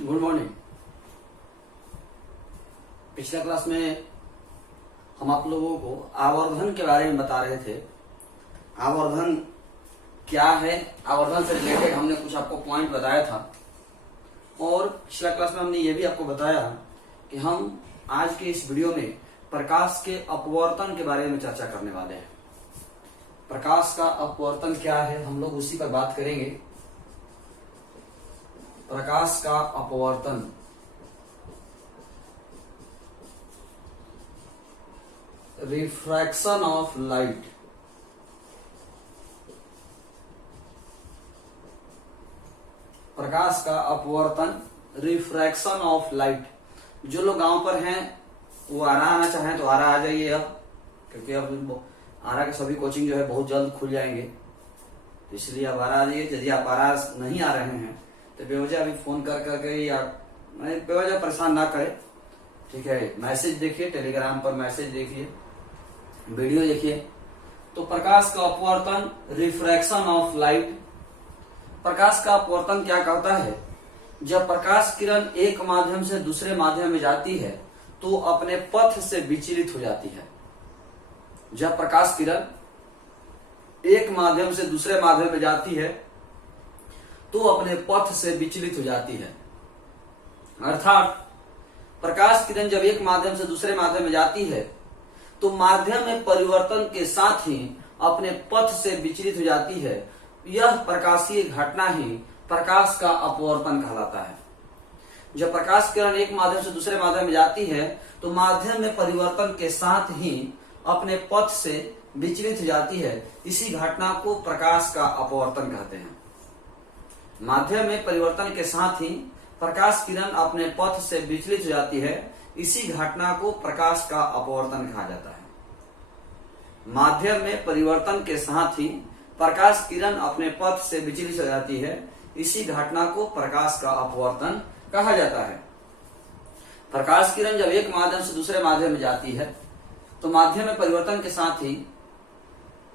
Good morning. पिछले class में हम आप लोगों को आवर्धन के बारे में बता रहे थे। आवर्धन क्या है, आवर्धन से रिलेटेड हमने कुछ आपको पॉइंट बताया था और पिछला क्लास में हमने ये भी आपको बताया कि हम आज के इस वीडियो में प्रकाश के अपवर्तन के बारे में चर्चा करने वाले हैं। प्रकाश का अपवर्तन क्या है, हम लोग उसी पर बात करेंगे। प्रकाश का अपवर्तन, रिफ्रैक्शन ऑफ लाइट। प्रकाश का अपवर्तन, रिफ्रैक्शन ऑफ लाइट। जो लोग गांव पर हैं वो आरा आना चाहें तो आरा आ जाइए अब, क्योंकि अब आरा के सभी कोचिंग जो है बहुत जल्द खुल जाएंगे, तो इसलिए अब आरा आ जाइए। यदि आप आरा नहीं आ रहे हैं तो बेवजह अभी फोन कर करके या बेवजह परेशान ना करें, ठीक है। मैसेज देखिए, टेलीग्राम पर मैसेज देखिए, वीडियो देखिए। तो प्रकाश का अपवर्तन, रिफ्रैक्शन ऑफ लाइट। प्रकाश का अपवर्तन क्या करता है? जब प्रकाश किरण एक माध्यम से दूसरे माध्यम में जाती है तो अपने पथ से विचलित हो जाती है। जब प्रकाश किरण एक माध्यम से दूसरे माध्यम में जाती है तो अपने पथ से विचलित हो जाती है। अर्थात प्रकाश किरण जब एक माध्यम से दूसरे माध्यम में जाती है तो माध्यम में परिवर्तन के साथ ही अपने पथ से विचलित हो जाती है। यह प्रकाशीय घटना ही प्रकाश का अपवर्तन कहलाता है। जब प्रकाश किरण एक माध्यम से दूसरे माध्यम में जाती है तो माध्यम में परिवर्तन के साथ ही अपने पथ से विचलित हो जाती है। इसी घटना को प्रकाश का अपवर्तन कहते हैं। माध्यम में परिवर्तन के साथ ही प्रकाश किरण अपने पथ से विचलित हो जाती है। इसी घटना को प्रकाश का अपवर्तन कहा जाता है। माध्यम में परिवर्तन के साथ ही प्रकाश किरण अपने पथ से विचलित हो जाती है। इसी घटना को प्रकाश का अपवर्तन कहा जाता है। प्रकाश किरण जब एक माध्यम से दूसरे माध्यम में जाती है तो माध्यम में परिवर्तन के साथ ही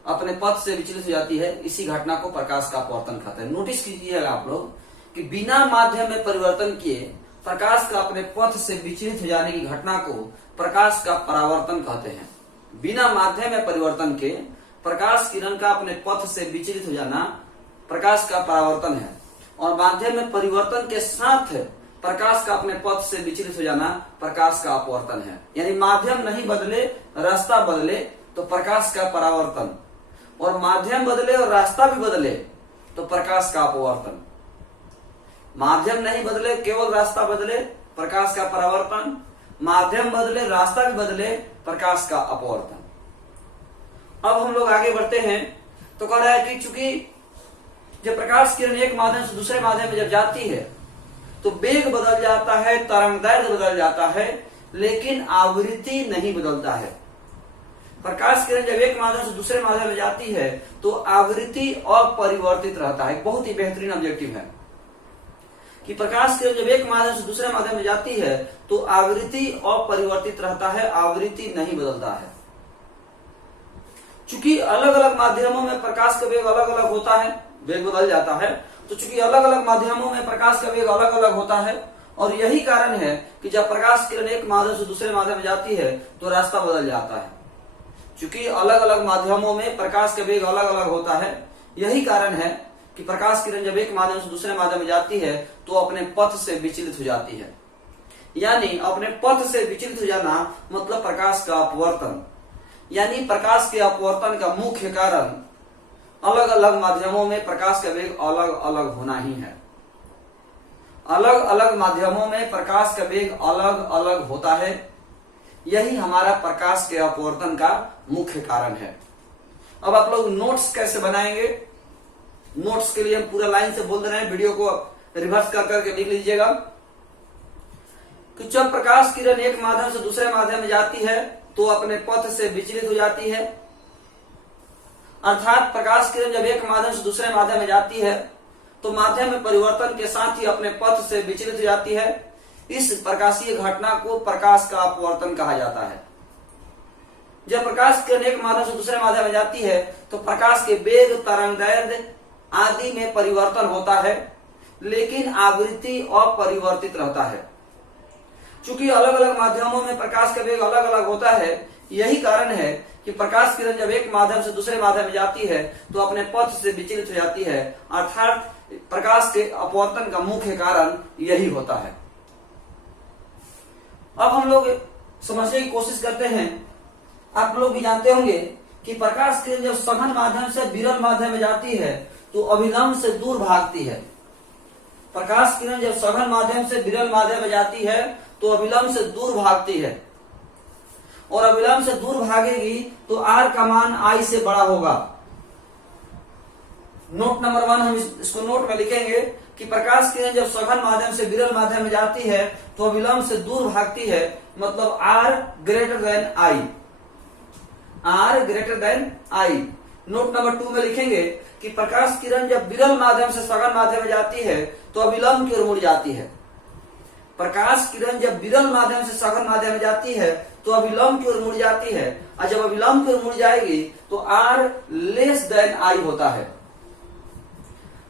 अपने पथ से विचलित हो जाती है। इसी घटना को प्रकाश का अपवर्तन कहते हैं। नोटिस कीजिएगा आप लोग कि बिना माध्यम में परिवर्तन किए प्रकाश का अपने पथ से विचलित हो जाने की घटना को प्रकाश का परावर्तन कहते हैं। बिना माध्यम में परिवर्तन के प्रकाश किरण का अपने पथ से विचलित हो जाना प्रकाश का परावर्तन है, और माध्यम में परिवर्तन के साथ प्रकाश का अपने पथ से विचलित हो जाना प्रकाश का अपवर्तन है। यानी माध्यम नहीं बदले, रास्ता बदले तो प्रकाश का परावर्तन, और माध्यम बदले और रास्ता भी बदले तो प्रकाश का अपवर्तन। माध्यम नहीं बदले, केवल रास्ता बदले, प्रकाश का परावर्तन। माध्यम बदले, रास्ता भी बदले, प्रकाश का अपवर्तन। अब हम लोग आगे बढ़ते हैं तो कह रहा है कि चूंकि जब प्रकाश किरण एक माध्यम से दूसरे माध्यम में जब जाती है तो वेग बदल जाता है, तरंगदैर्घ्य बदल जाता है, लेकिन आवृत्ति नहीं बदलता है। प्रकाश किरण जब एक माध्यम से दूसरे माध्यम में जाती है तो आवृत्ति अपरिवर्तित रहता है। बहुत ही बेहतरीन ऑब्जेक्टिव है कि प्रकाश किरण जब एक माध्यम से दूसरे माध्यम में जाती है तो आवृत्ति अपरिवर्तित रहता है, आवृत्ति नहीं बदलता है। चूंकि अलग अलग माध्यमों में प्रकाश का वेग अलग अलग होता है, वेग बदल जाता है, तो चूंकि अलग अलग माध्यमों में प्रकाश का वेग अलग अलग होता है, और यही कारण है कि जब प्रकाश किरण एक माध्यम से दूसरे माध्यम में जाती है तो रास्ता बदल जाता है। चूंकि अलग अलग माध्यमों में प्रकाश का वेग अलग अलग होता है, यही कारण है कि प्रकाश किरण जब एक माध्यम से दूसरे माध्यम में जाती है तो अपने पथ से विचलित हो जाती है। यानी अपने पथ से विचलित हो जाना मतलब प्रकाश का अपवर्तन। यानी प्रकाश के अपवर्तन का मुख्य कारण अलग अलग माध्यमों में प्रकाश का वेग अलग अलग होना ही है। अलग अलग माध्यमों में प्रकाश का वेग अलग अलग होता है, यही हमारा प्रकाश के अपवर्तन का मुख्य कारण है। अब आप लोग नोट्स कैसे बनाएंगे? नोट्स के लिए हम पूरा लाइन से बोल दे रहे हैं, वीडियो को रिवर्स कर करके लिख लीजिएगा कि जब प्रकाश किरण एक माध्यम से दूसरे माध्यम में जाती है तो अपने पथ से विचलित हो जाती है। अर्थात प्रकाश किरण जब एक माध्यम से दूसरे माध्यम में जाती है तो माध्यम में परिवर्तन के साथ ही अपने पथ से विचलित हो जाती है। इस प्रकाशीय घटना को प्रकाश का अपवर्तन कहा जाता है। जब प्रकाश किरण एक माध्यम से दूसरे माध्यम में जाती है तो प्रकाश के वेग, तरंगदैर्घ्य आदि में परिवर्तन होता है। लेकिन आवृत्ति अपरिवर्तित रहता है। चूंकि अलग अलग माध्यमों में प्रकाश का वेग अलग अलग होता है, यही कारण है कि प्रकाश किरण जब एक माध्यम से दूसरे माध्यम में जाती है तो अपने पथ से विचलित हो जाती है, अर्थात प्रकाश के अपवर्तन का मुख्य कारण यही होता है। अब हम लोग समझने की कोशिश करते हैं। आप लोग भी जानते होंगे कि प्रकाश किरण जब सघन माध्यम से विरल माध्यम में जाती है तो अभिलंब से दूर भागती है। प्रकाश किरण जब सघन माध्यम से विरल माध्यम में जाती है तो अभिलंब से दूर भागती है, और अभिलंब से दूर भागेगी तो r का मान I से बड़ा होगा। नोट नंबर 1 हम इसको नोट में लिखेंगे कि प्रकाश किरण जब सघन माध्यम से विरल माध्यम में जाती है तो अभिलंब से दूर भागती है, मतलब r greater than I। r greater than I। Note number 2 में लिखेंगे कि प्रकाश किरण जब विरल माध्यम से सघन माध्यम में जाती है तो अभिलंब की ओर मुड़ जाती है। प्रकाश किरण जब विरल माध्यम से सघन माध्यम में जाती है तो अभिलंब की ओर मुड़ जाती है, और जब अभिलंब की ओर मुड़ जाएगी तो r लेस देन I होता है।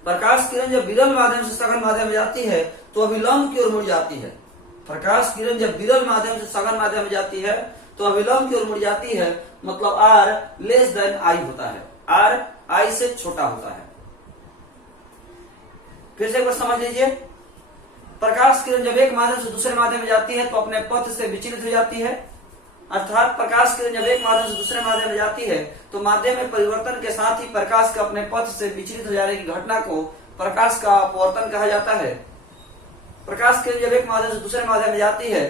प्रकाश किरण जब विरल माध्यम से सघन माध्यम में जाती है तो अभिलंब की ओर मुड़ जाती है। प्रकाश किरण जब विरल माध्यम से सघन माध्यम में जाती है तो अभिलंब की ओर मुड़ जाती है, मतलब r लेस देन I होता है, r I से छोटा होता है। फिर से एक बार समझ लीजिए, प्रकाश किरण जब एक माध्यम से दूसरे माध्यम में जाती है तो अपने पथ से विचलित हो जाती है, अर्थात प्रकाश किरण जब एक माध्यम से दूसरे माध्यम में जाती है तो माध्यम में परिवर्तन के साथ ही प्रकाश के अपने पथ से विचलित हो जाने की घटना को प्रकाश का अपवर्तन कहा जाता है। प्रकाश किरण जब एक माध्यम से दूसरे माध्यम में जाती है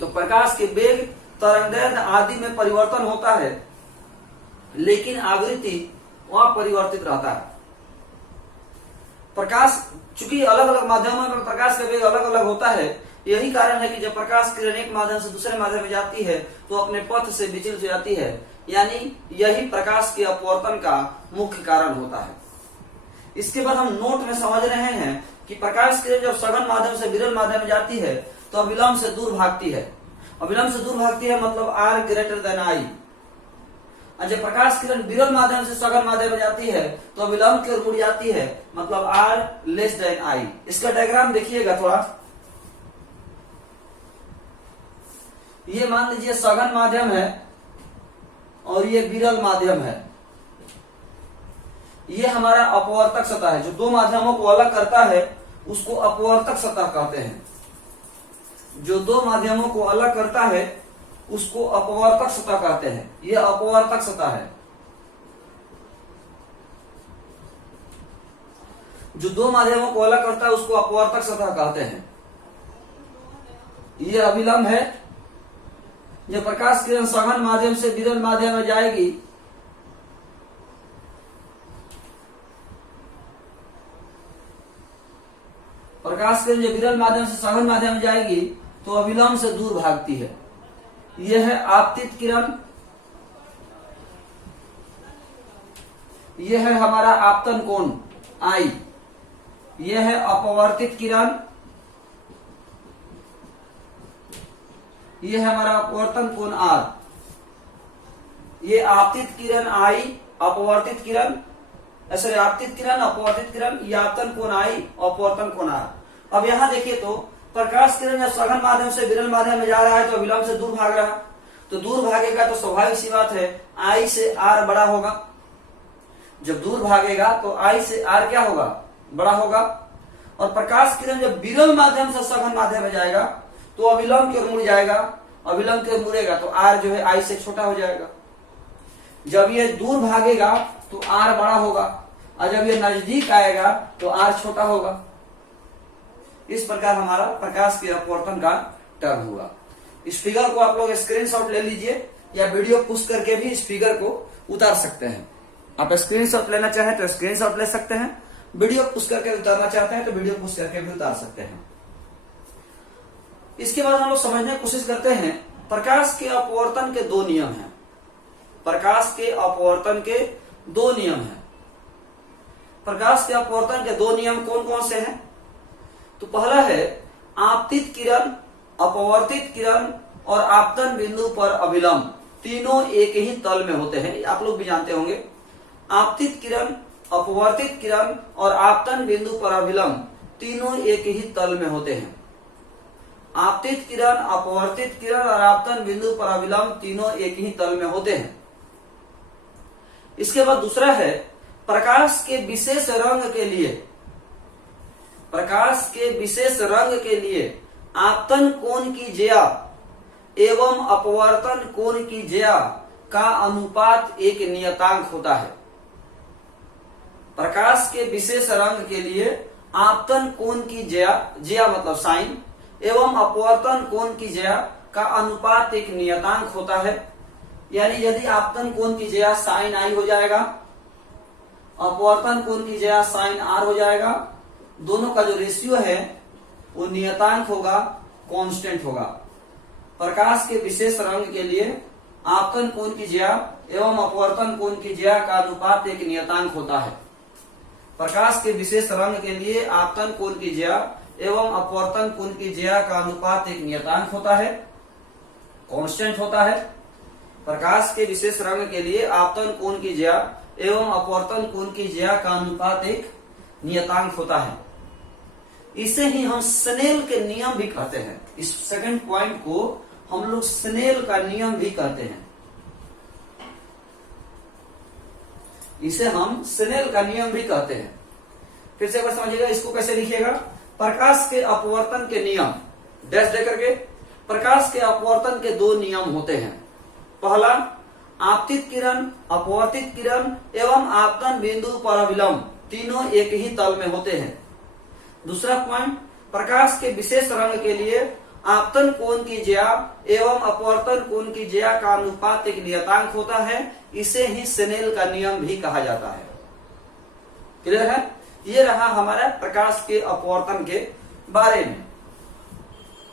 तो प्रकाश के वेग, तरंगदैर्घ्य आदि में परिवर्तन होता है, लेकिन आवृत्ति अपरिवर्तित रहता है। प्रकाश चूंकि अलग अलग माध्यमों में प्रकाश का वेग अलग अलग होता है, यही कारण है कि जब प्रकाश किरण एक माध्यम से दूसरे माध्यम में जाती है तो अपने पथ से विचलित हो जाती है, यानी यही प्रकाश के अपवर्तन का मुख्य कारण होता है। इसके बाद हम नोट में समझ रहे हैं कि प्रकाश किरण जब सघन माध्यम से विरल माध्यम में जाती है तो अभिलंब से दूर भागती है। अभिलंब से दूर भागती है मतलब r ग्रेटर देन I। और जब प्रकाश किरण विरल माध्यम से सघन माध्यम में जाती है तो अभिलंब की ओर मुड़ जाती है, मतलब r लेस देन I। इसका डायग्राम देखिएगा थोड़ा। ये मान लीजिए सघन माध्यम है और ये विरल माध्यम है। ये हमारा अपवर्तक सतह है, जो दो माध्यमों को अलग करता है उसको अपवर्तक सतह कहते हैं। जो दो माध्यमों को अलग करता है उसको अपवर्तक सतह कहते हैं। यह अपवर्तक सतह है। जो दो माध्यमों को अलग करता है उसको अपवर्तक सतह कहते हैं। यह अभिलंब है। जब प्रकाश किरण सघन माध्यम से विरल माध्यम में जाएगी प्रकाश किरण जब विरल माध्यम से सघन माध्यम में जाएगी तो अभिलंब से दूर भागती है। यह है आपतित किरण, यह है हमारा आपतन कोण I, यह है अपवर्तित किरण, यह है हमारा अपवर्तन कोण R। ये आपतित किरण I, अपवर्तित किरण, सॉरी आपतित किरण, अपवर्तित किरण, ये आपतन कोण I, अपवर्तन कोण R। अब यहां देखिए तो प्रकाश किरण जब सघन माध्यम से विरल माध्यम में जा रहा है तो अभिलंब से दूर भाग रहा है, तो दूर भागेगा तो स्वाभाविक सी बात है I से R बड़ा होगा। जब दूर भागेगा तो I से R क्या होगा, बड़ा होगा। और प्रकाश किरण जब विरल माध्यम से सघन माध्यम में जाएगा तो अभिलंब की ओर मुड़ जाएगा। अभिलंब की ओर मुड़ेगा तो R जो है I से छोटा हो जाएगा। जब ये दूर भागेगा तो R बड़ा होगा, और जब ये नजदीक आएगा तो R छोटा होगा। इस प्रकार हमारा प्रकाश के अपवर्तन का टर्म हुआ। इस फिगर को आप लोग स्क्रीनशॉट ले लीजिए, या वीडियो पुश करके भी इस फिगर को उतार सकते हैं। आप स्क्रीनशॉट लेना चाहें तो स्क्रीनशॉट ले सकते हैं, वीडियो पुश करके उतारना चाहते हैं तो वीडियो पुश करके भी उतार सकते हैं। इसके बाद हम लोग समझने की कोशिश करते हैं प्रकाश के अपवर्तन के दो नियम हैं। प्रकाश के अपवर्तन के दो नियम हैं। प्रकाश के अपवर्तन के दो नियम कौन कौन से हैं? तो पहला है आपतित किरण, अपवर्तित किरण और आपतन बिंदु पर अभिलंब तीनों एक ही तल में होते हैं। आप लोग भी जानते होंगे। आपतित किरण अपवर्तित किरण और आपतन बिंदु पर अभिलंब तीनों एक ही तल में होते हैं। आपतित किरण, अपवर्तित किरण और आपतन बिंदु पर अभिलंब तीनों एक ही तल में होते हैं। इसके बाद दूसरा है प्रकाश के विशेष रंग के लिए, प्रकाश के विशेष रंग के लिए आपतन कोण की ज्या एवं अपवर्तन कोण की ज्या का अनुपात एक नियतांक होता है। प्रकाश के विशेष रंग के लिए आपतन कोण की ज्या, ज्या मतलब साइन, एवं अपवर्तन कोण की ज्या का अनुपात एक नियतांक होता है। यानी यदि आपतन कोण की ज्या साइन आई हो जाएगा, अपवर्तन कोण की ज्या साइन आर हो जाएगा, दोनों का जो रेशियो है वो नियतांक होगा, कांस्टेंट होगा। प्रकाश के विशेष रंग के लिए आपतन कोण की ज्या एवं अपवर्तन कोण की ज्या का अनुपात एक नियतांक होता है। प्रकाश के विशेष रंग के लिए आपतन कोण की ज्या एवं अपवर्तन कोण की ज्या का अनुपात एक नियतांक होता है, कांस्टेंट होता है। प्रकाश के विशेष रंग के लिए आपतन कोण की ज्या एवं अपवर्तन कोण की ज्या का अनुपात एक नियतांक होता है। इसे ही हम स्नेल के नियम भी कहते हैं। इस सेकंड पॉइंट को हम लोग स्नेल का नियम भी कहते हैं। इसे हम स्नेल का नियम भी कहते हैं। फिर से एक बार समझिएगा, इसको कैसे लिखिएगा। प्रकाश के अपवर्तन के नियम डैश दे करके, प्रकाश के अपवर्तन के दो नियम होते हैं। पहला, आपतित किरण, अपवर्तित किरण एवं आपतन बिंदु पर अभिलंब तीनों एक ही तल में होते हैं। दूसरा पॉइंट, प्रकाश के विशेष रंग के लिए आपतन कोण की ज्या एवं अपवर्तन कोण की ज्या का अनुपात एक नियतांक होता है। इसे ही स्नेल का नियम भी कहा जाता है। क्लियर है? ये रहा हमारा प्रकाश के अपवर्तन के बारे में।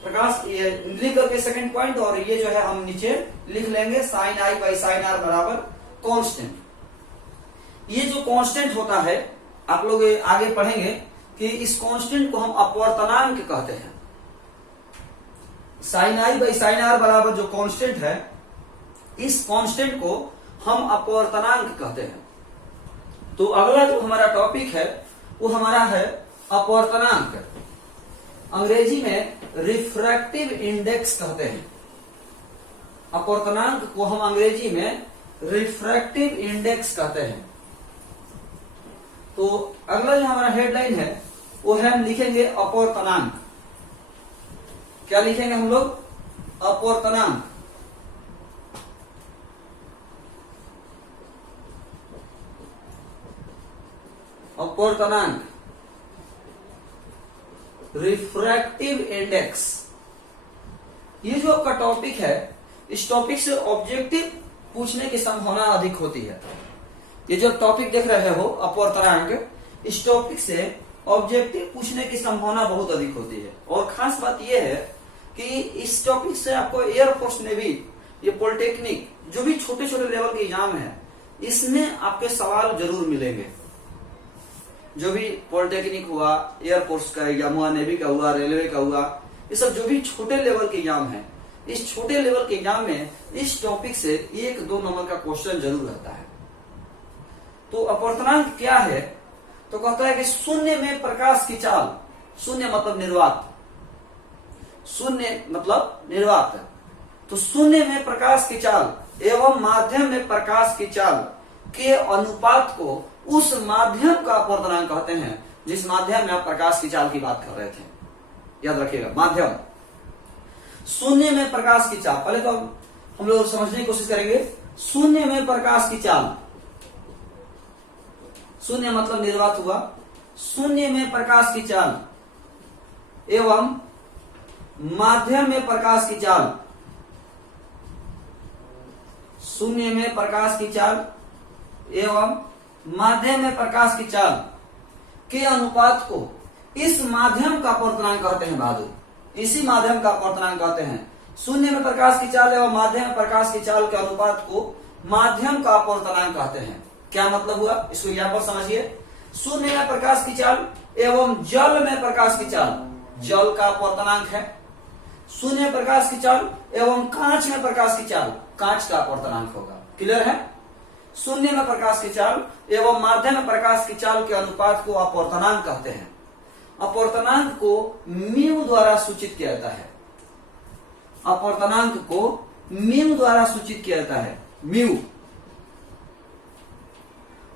प्रकाश ये लिख करके सेकंड पॉइंट, और ये जो है हम नीचे लिख लेंगे sine i by sine r बराबर कांस्टेंट। ये जो कांस्टेंट होता है आप लोग आगे पढ़ेंगे कि इस कांस्टेंट को हम अपवर्तनांक कहते हैं। Sine i by sine r बराबर जो कांस्टेंट है, इस कांस्टेंट को हम अपवर्तनांक कहते हैं। तो अगला जो हमारा टॉपिक है वो हमारा है अपवर्तनांक। अंग्रेजी में रिफ्रैक्टिव इंडेक्स कहते हैं। अपवर्तनांक को हम अंग्रेजी में रिफ्रैक्टिव इंडेक्स कहते हैं। तो अगला जो हमारा हेडलाइन है वो है, हम लिखेंगे अपवर्तनांक। क्या लिखेंगे हम लोग? अपवर्तनांक। अपवर्तनांक, रिफ्रैक्टिव इंडेक्स। ये जो आपका टॉपिक है, इस टॉपिक से ऑब्जेक्टिव पूछने की संभावना अधिक होती है। ये जो टॉपिक देख रहे हो अपवर्तनांक, इस टॉपिक से ऑब्जेक्टिव पूछने की संभावना बहुत अधिक होती है। और खास बात यह है कि इस टॉपिक से आपको एयरफोर्स नेवी, ये पॉलिटेक्निक, जो भी छोटे छोटे लेवल के एग्जाम है, इसमें आपके सवाल जरूर मिलेंगे। जो भी पॉलिटेक्निक हुआ, एयरफोर्स का एग्जाम हुआ, नेवी का हुआ, रेलवे का हुआ, ये सब जो भी छोटे लेवल के एग्जाम है, इस छोटे लेवल के एग्जाम में इस टॉपिक से 1-2 नंबर का क्वेश्चन जरूर रहता है। तो अपवर्तनांक क्या है? तो कहता है कि शून्य में प्रकाश की चाल, शून्य मतलब निर्वात, शून्य मतलब निर्वात। तो शून्य में प्रकाश की चाल एवं माध्यम में प्रकाश की चाल के अनुपात को उस माध्यम का अपवर्तनांक कहते हैं जिस माध्यम में आप प्रकाश की चाल की बात कर रहे थे। याद रखिएगा, माध्यम। शून्य में प्रकाश की चाल, पहले तो हम लोग समझने की कोशिश करेंगे। शून्य में प्रकाश की चाल, शून्य मतलब निर्वात हुआ। शून्य में प्रकाश की चाल एवं माध्यम में प्रकाश की चाल, शून्य में प्रकाश की चाल एवं माध्यम में प्रकाश की चाल के अनुपात को इस माध्यम का अपवर्तनांक कहते हैं। बहादुर, इसी माध्यम का अपवर्तनांक कहते हैं। शून्य में प्रकाश की चाल एवं माध्यम में प्रकाश की चाल के अनुपात को माध्यम का अपवर्तनांक कहते हैं। क्या मतलब हुआ, इसको यहाँ पर समझिए। शून्य में प्रकाश की चाल एवं जल में प्रकाश की चाल, जल का अपवर्तनांक है। शून्य में प्रकाश की चाल एवं कांच में प्रकाश की चाल, कांच का अपवर्तनांक होगा। क्लियर है? शून्य में प्रकाश की चाल एवं माध्यम में प्रकाश की चाल के अनुपात को अपवर्तनांक कहते हैं। अपवर्तनांक को म्यू द्वारा सूचित किया जाता है। अपवर्तनांक को म्यू द्वारा सूचित किया जाता है। म्यू,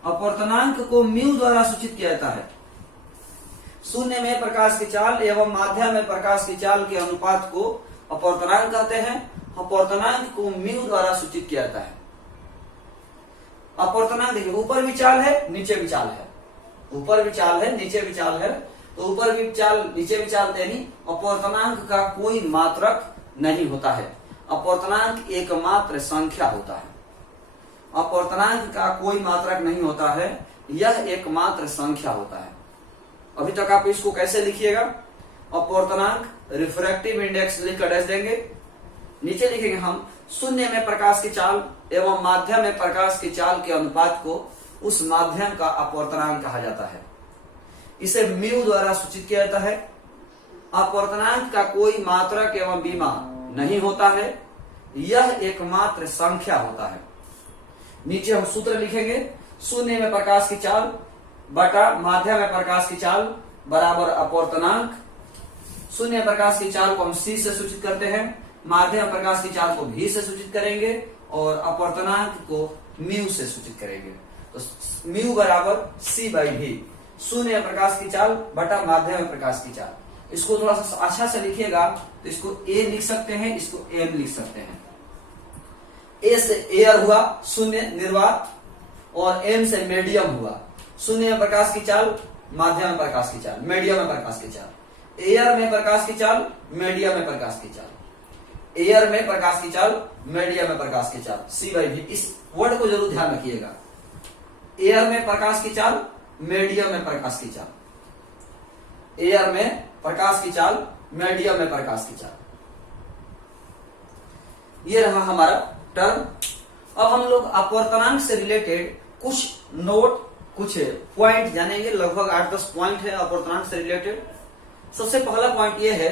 अपवर्तनांक को म्यू द्वारा सूचित किया जाता है। शून्य में प्रकाश की चाल एवं माध्यम में प्रकाश की चाल के अनुपात को अपवर्तनांक कहते हैं। अपवर्तनांक को म्यू द्वारा सूचित किया जाता है। अपवर्तनांक देखिए, ऊपर भी चाल है, नीचे भी चाल है। ऊपर भी चाल है, नीचे भी चाल है। तो ऊपर भी चाल, नीचे भी चाल, यानी अपवर्तनांक का कोई मात्रक नहीं होता है। अपवर्तनांक एकमात्र संख्या होता है। अपवर्तनांक का कोई मात्रक नहीं होता है, यह एकमात्र संख्या होता है। अभी तक आप इसको कैसे लिखिएगा? अपवर्तनांक रिफ्रैक्टिव इंडेक्स लिखकर डैश देंगे। नीचे लिखेंगे हम शून्य में प्रकाश की चाल एवं माध्यम में प्रकाश की चाल के अनुपात को उस माध्यम का अपवर्तनांक कहा जाता है। इसे म्यू द्वारा सूचित किया जाता है। अपवर्तनांक का कोई मात्रक एवं बीमा नहीं होता है, यह एकमात्र संख्या होता है। नीचे हम सूत्र लिखेंगे, शून्य में प्रकाश की चाल बटा माध्यम में प्रकाश की चाल बराबर अपवर्तनांक। शून्य प्रकाश की चाल को हम सी से सूचित करते हैं, माध्यम प्रकाश की चाल को भी से सूचित करेंगे और अपवर्तनांक को म्यू से सूचित करेंगे। तो म्यू बराबर सी बाई भी, शून्य प्रकाश की चाल बटा माध्यम प्रकाश की चाल। इसको थोड़ा सा अच्छा से लिखिएगा तो इसको ए लिख सकते हैं, इसको एम लिख सकते हैं। ए से एयर हुआ शून्य निर्वात, और एम से मीडियम हुआ शून्य में प्रकाश की चाल, माध्यम में प्रकाश की चाल, मीडियम में प्रकाश की चाल। एयर में प्रकाश की चाल, मीडियम में प्रकाश की चाल। एयर में प्रकाश की चाल, मीडियम में प्रकाश की चाल, सी बाई भी। इस वर्ड को जरूर ध्यान रखिएगा। एयर में प्रकाश की चाल, मीडियम में प्रकाश की चाल। एयर में प्रकाश की चाल, मीडियम में प्रकाश की चाल। ये रहा हमारा टर्म। अब हम लोग अपवर्तनांक से रिलेटेड कुछ नोट, कुछ पॉइंट जानेंगे। लगभग 8-10 पॉइंट है अपवर्तनांक से रिलेटेड। सबसे पहला पॉइंट यह है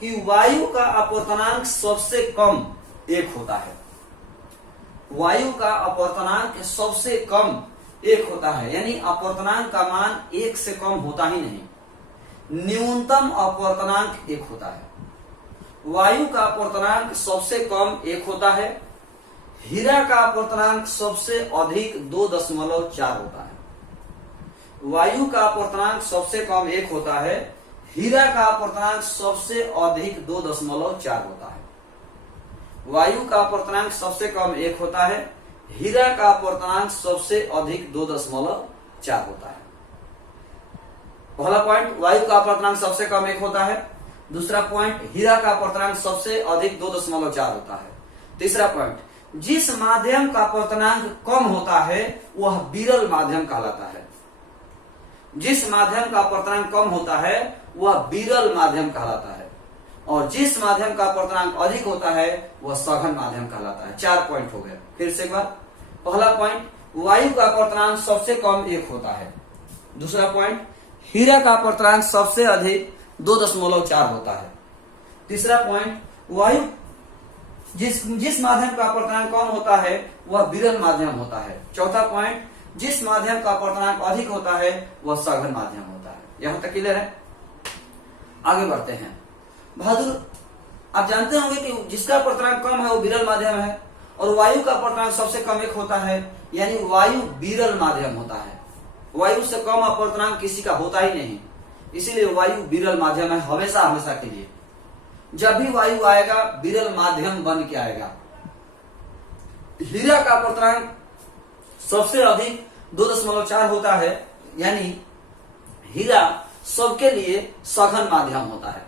कि वायु का अपवर्तनांक सबसे कम 1 होता है। वायु का अपवर्तनांक सबसे कम 1 होता है, यानी अपवर्तनांक का मान 1 से कम होता ही नहीं। न्यूनतम अपवर्तनांक 1 होता है। वायु का अपवर्तनांक सबसे कम 1 होता है। हीरा का अपवर्तनांक सबसे अधिक 2.4 होता है। वायु का अपवर्तनांक सबसे कम 1 होता है। हीरा का अपवर्तनांक सबसे अधिक 2.4 होता है। वायु का अपवर्तनांक सबसे कम 1 होता है। हीरा का अपवर्तनांक सबसे अधिक 2.4 होता है। पहला पॉइंट, वायु का अपवर्तनांक सबसे कम 1 होता है। दूसरा पॉइंट, हीरा का अपवर्तनांक सबसे अधिक 2.4 होता है। तीसरा पॉइंट, जिस माध्यम का अपवर्तनांक कम होता है वह विरल माध्यम कहलाता है। जिस माध्यम का अपवर्तनांक कम होता है वह विरल माध्यम कहलाता है, और जिस माध्यम का अपवर्तनांक अधिक होता है वह सघन माध्यम कहलाता है। 4 पॉइंट हो गए। फिर से एक बार, पहला पॉइंट, वायु का अपवर्तनांक सबसे कम 1 होता है। दूसरा पॉइंट, हीरा का अपवर्तनांक सबसे अधिक 2.4 होता है। तीसरा पॉइंट, वायु जिस माध्यम का अपवर्तनांक कम होता है वह विरल माध्यम होता है। चौथा पॉइंट, जिस माध्यम का अपवर्तनांक अधिक होता है वह सघन माध्यम होता है। यहां तक क्लियर है? आगे बढ़ते हैं। बहादुर, आप जानते होंगे कि जिसका अपवर्तनांक कम है वो विरल माध्यम है, और वायु का अपवर्तनांक सबसे कम 1 होता है, यानी वायु विरल माध्यम होता है। वायु से कम अपवर्तनांक किसी का होता ही नहीं, इसीलिए वायु विरल माध्यम है हमेशा हमेशा के लिए। जब भी वायु आएगा विरल माध्यम बन के आएगा। हीरा का अपवर्तनांक सबसे अधिक 2.4 होता है, यानी हीरा सबके लिए सघन माध्यम होता है।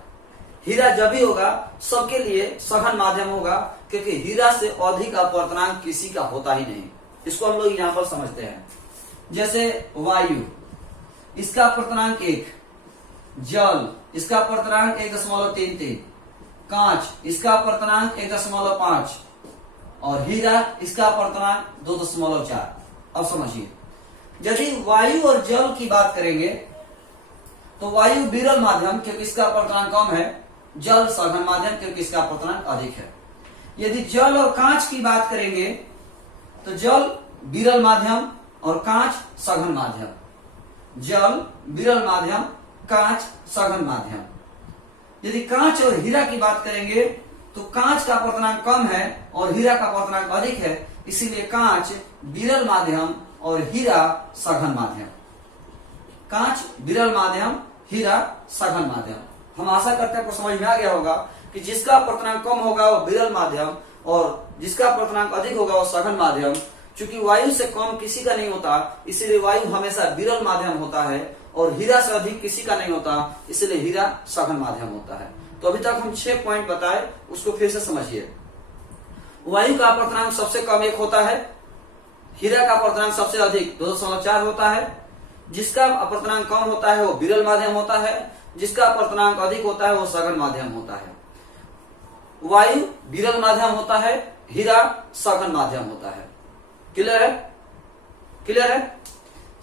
हीरा जब भी होगा सबके लिए सघन माध्यम होगा, क्योंकि हीरा से अधिक अपवर्तनांक किसी का होता ही नहीं। इसको हम लोग यहां पर समझते हैं। जैसे वायु, इसका अपवर्तनांक 1, जल इसका अपवर्तनांक 1.33, कांच इसका अपवर्तनांक 1.5, और हीरा इसका अपवर्तनांक 2.4। अब समझिए, यदि वायु और जल की बात करेंगे तो वायु विरल माध्यम क्योंकि इसका अपवर्तनांक कम है, जल सघन माध्यम क्योंकि इसका अपवर्तनांक अधिक है। यदि जल और कांच की बात करेंगे तो जल विरल माध्यम और कांच सघन माध्यम। जल, विरल माध्यम, कांच, सघन माध्यम। यदि कांच और हीरा की बात करेंगे तो कांच का अपवर्तनांक कम है और हीरा का अपवर्तनांक अधिक है, इसीलिए कांच विरल माध्यम और हीरा सघन माध्यम। कांच विरल माध्यम, हीरा सघन माध्यम। हम आशा करते हैं आपको समझ में आ गया होगा कि जिसका अपवर्तनांक कम होगा वो विरल माध्यम और जिसका अपवर्तनांक अधिक होगा वो सघन माध्यम। चूंकि वायु से कम किसी का नहीं होता, इसीलिए वायु हमेशा विरल माध्यम होता है और हीरा से अधिक किसी का नहीं होता, इसलिए हीरा सघन माध्यम होता है। तो अभी तक हम 6 पॉइंट बताए, उसको फिर से समझिए। वायु का अपवर्तनांक सबसे कम 1 होता है, हीरा का अपवर्तनांक सबसे अधिक 2.4 होता है, जिसका अपवर्तनांक कम होता है वो विरल माध्यम होता है, जिसका अपवर्तनांक अधिक होता है वो सघन माध्यम होता है। वायु विरल माध्यम होता है, हीरा सघन माध्यम होता है। क्लियर है? क्लियर है?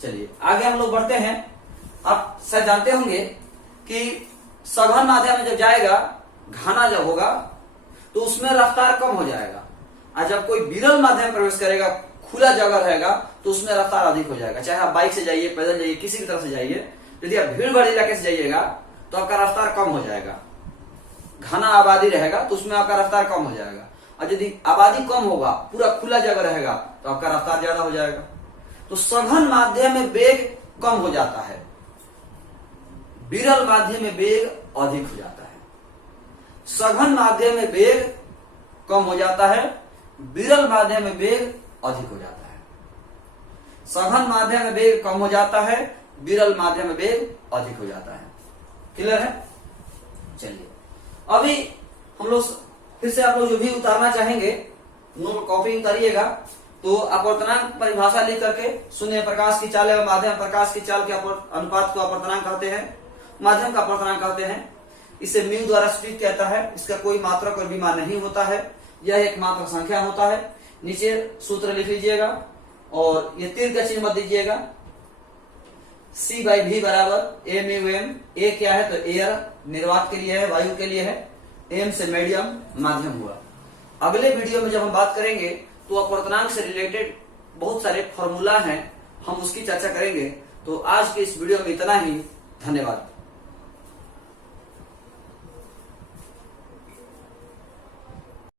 चलिए आगे हम लोग बढ़ते हैं। आप शायद जानते होंगे कि सघन माध्यम में जब जाएगा, घना जब होगा तो उसमें रफ्तार कम हो जाएगा, और जब कोई विरल माध्यम प्रवेश करेगा, खुला जगह रहेगा, तो उसमें रफ्तार अधिक हो जाएगा। चाहे आप बाइक से जाइए, पैदल जाइए, किसी की तरफ से जाइए, यदि आप भीड़ भाड़ इलाके से जाइएगा तो आपका रफ्तार कम हो जाएगा। घना आबादी रहेगा तो उसमें आपका रफ्तार कम हो जाएगा, और यदि आबादी कम होगा, पूरा खुला जगह रहेगा, तो आपका रफ्तार ज्यादा हो जाएगा। तो सघन माध्यम में वेग कम हो जाता है, विरल माध्यम में वेग अधिक हो जाता है। सघन माध्यम में वेग कम हो जाता है, विरल माध्यम में वेग अधिक हो जाता है। सघन माध्यम में वेग कम हो जाता है, विरल माध्यम में वेग अधिक हो जाता है। क्लियर है? चलिए अभी हम लोग फिर से आप लोग जो भी उतारना चाहेंगे नोट कॉपी उतारिएगा। तो अपवर्तनांक परिभाषा लिख करके, शून्य प्रकाश की चाल एवं माध्यम प्रकाश की चाल के अनुपात को अपवर्तनांक कहते हैं, माध्यम का अपवर्तनांक कहते हैं। इसे म्यू द्वारा स्पष्ट कहता है। इसका कोई मात्रक और विमान नहीं होता है, यह एक मात्र संख्या होता है। नीचे सूत्र लिख लीजिएगा और ये तीर का चिन्ह मत दीजिएगा। C/V बराबर A म्यू M। A क्या है तो एयर, निर्वात के लिए है, वायु के लिए है। M से मीडियम, माध्यम हुआ। अगले वीडियो में जब हम बात करेंगे तो अपवर्तनांक से रिलेटेड बहुत सारे फॉर्मूला हैं, हम उसकी चर्चा करेंगे। तो आज के इस वीडियो में इतना ही। धन्यवाद।